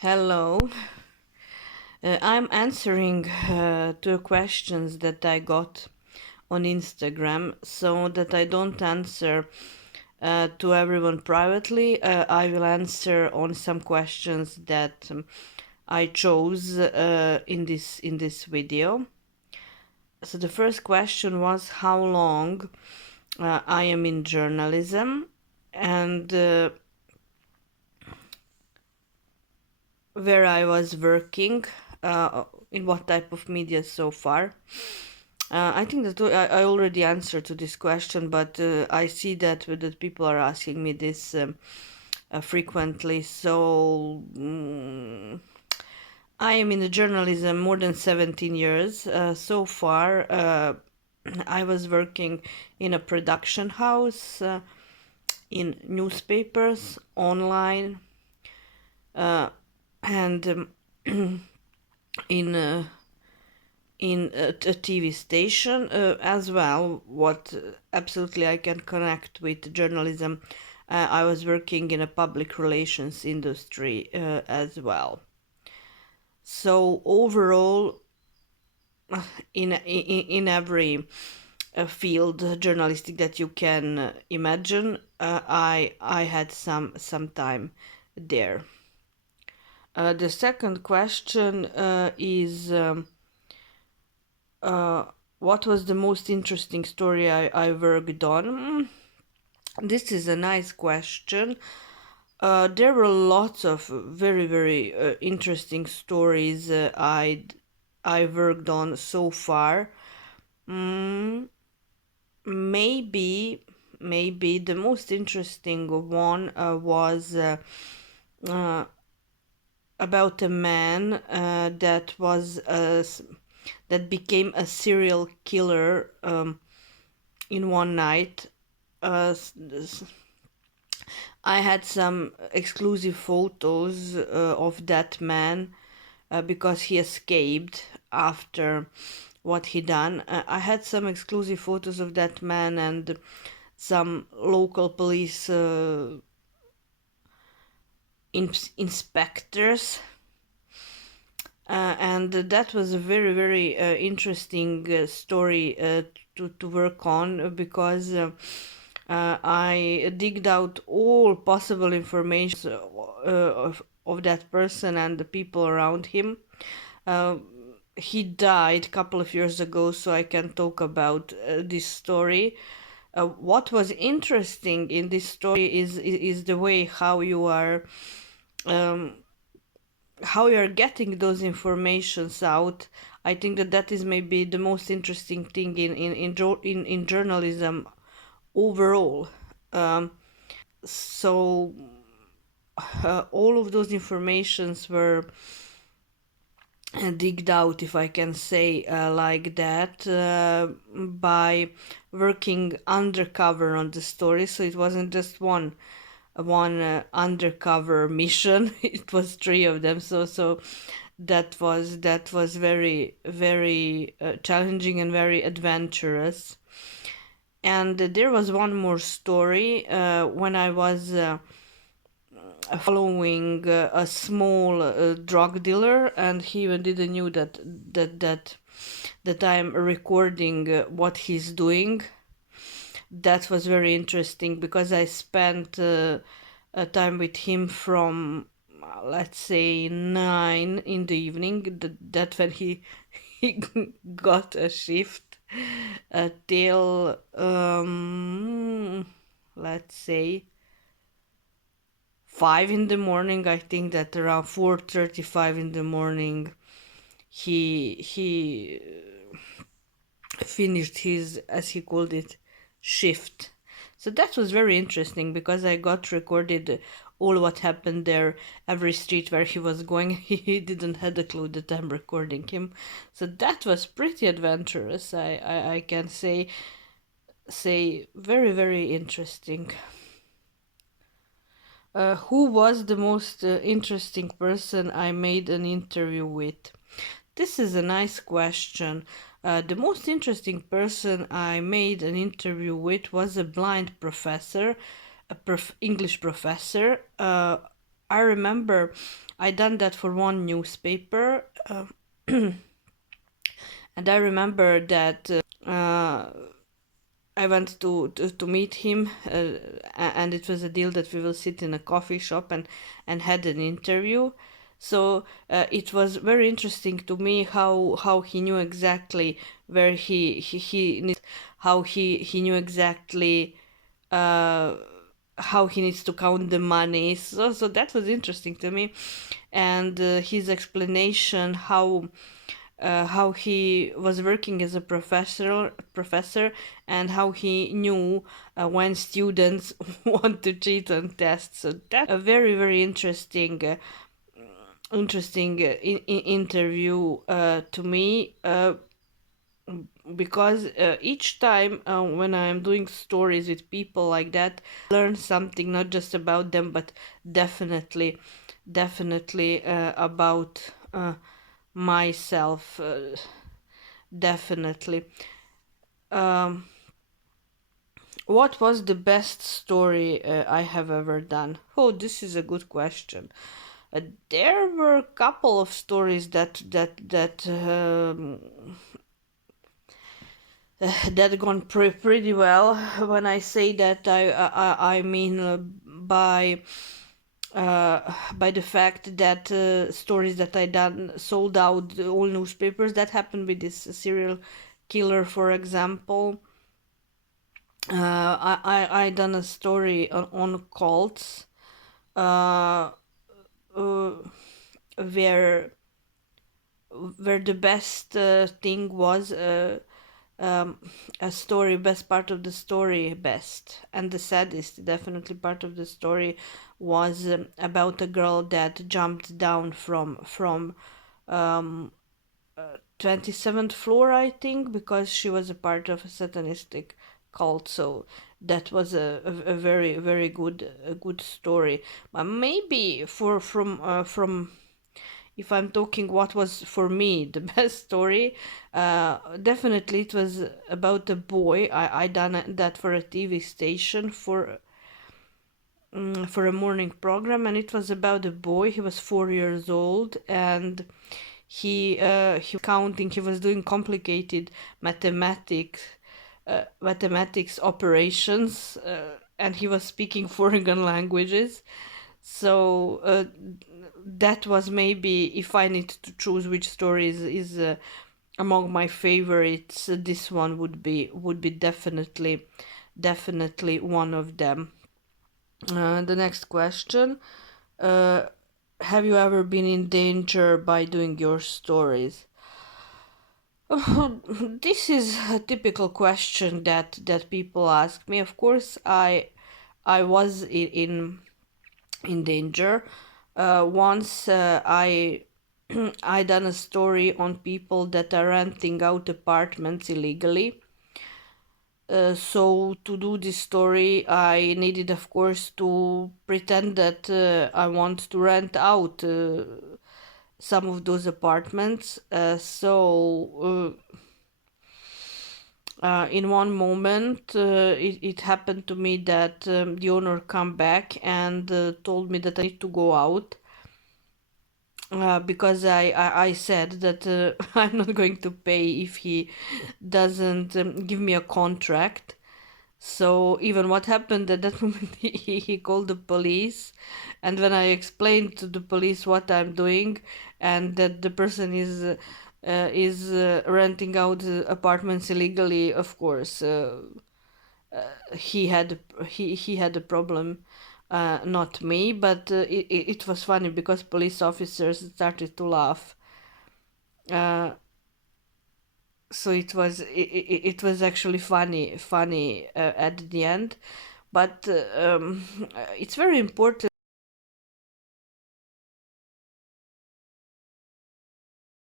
Hello. I'm answering two questions that I got on Instagram so that I don't answer to everyone privately. I will answer on some questions that I chose in this video. So the first question was how long I am in journalism and where I was working, in what type of media so far. I think that I already answered to this question, but I see that people are asking me this frequently. So I am in the journalism more than 17 years. So far, I was working in a production house, in newspapers, online, and in a TV station as well. What absolutely I can connect with journalism. I was working in a public relations industry as well. So overall, in every field journalistic that you can imagine, I had some time there. The second question is. Uh, what was the most interesting story I worked on? This is a nice question. There were lots of very interesting stories I worked on so far. Mm, maybe the most interesting one was uh, about a man that became a serial killer in one night. I had some exclusive photos of that man because he escaped after what he done. I had some exclusive photos of that man and some local police inspectors. And that was a very interesting story to work on because I digged out all possible information of that person and the people around him. Uh, he died a couple of years ago, so I can talk about this story. What was interesting in this story is the way um, how you are getting those informations out. I think that is maybe the most interesting thing in journalism overall. So all of those informations were digged out, if I can say like that, by working undercover on the story. So it wasn't just one undercover mission. It was three of them. So that was very challenging and very adventurous. And there was one more story when I was following a small drug dealer, and he even didn't knew that I'm recording what he's doing. That was very interesting because I spent a time with him from let's say 9 in the evening. That when he got a shift till let's say 5 in the morning. I think that around 4:35 in the morning he finished his, as he called it, shift. So that was very interesting because I got recorded all what happened there, every street where he was going. He didn't have a clue that I'm recording him. So that was pretty adventurous. I can say very interesting. Who was the most interesting person I made an interview with? This is a nice question. The most interesting person I made an interview with was a blind professor, English professor. I remember I done that for one newspaper, and I remember that I went to meet him, and it was a deal that we will sit in a coffee shop and had an interview. So it was very interesting to me how he knew exactly where how he knew exactly uh, how he needs to count the money. So that was interesting to me, and his explanation how he was working as a professor and how he knew when students want to cheat on tests. So that's a very interesting interview to me, because each time when I'm doing stories with people like that, learn something not just about them, but definitely about myself. Definitely. Um, what was the best story I have ever done? Oh, this is a good question. There were a couple of stories that gone pretty well. When I say that, I mean by the fact that stories that I done sold out all newspapers. That happened with this serial killer, for example. I done a story on cults, uh, uh, where the best thing was um, a story, best part of the story, best and the saddest definitely part of the story was about a girl that jumped down from um, 27th floor, I think, because she was a part of a satanistic cult. So that was a very good story. But maybe from if I'm talking what was for me the best story, definitely it was about a boy. I done that for a TV station for a morning program, and it was about a boy. He was 4 years old, and he was counting. He was doing complicated mathematics operations, and he was speaking foreign languages. So that was, maybe if I need to choose which story is among my favorites, this one would be definitely one of them. The next question: uh, have you ever been in danger by doing your stories? This is a typical question that people ask me. Of course, I was in danger. Once I done a story on people that are renting out apartments illegally. So to do this story, I needed, of course, to pretend that I want to rent out some of those apartments. In one moment, it happened to me that the owner come back and told me that I need to go out, because I said that I'm not going to pay if he doesn't give me a contract. So even what happened at that moment, he called the police, and when I explained to the police what I'm doing and that the person is renting out apartments illegally, of course, he had a problem, not me. But it was funny because police officers started to laugh. Uh, so it was actually funny at the end. But it's very important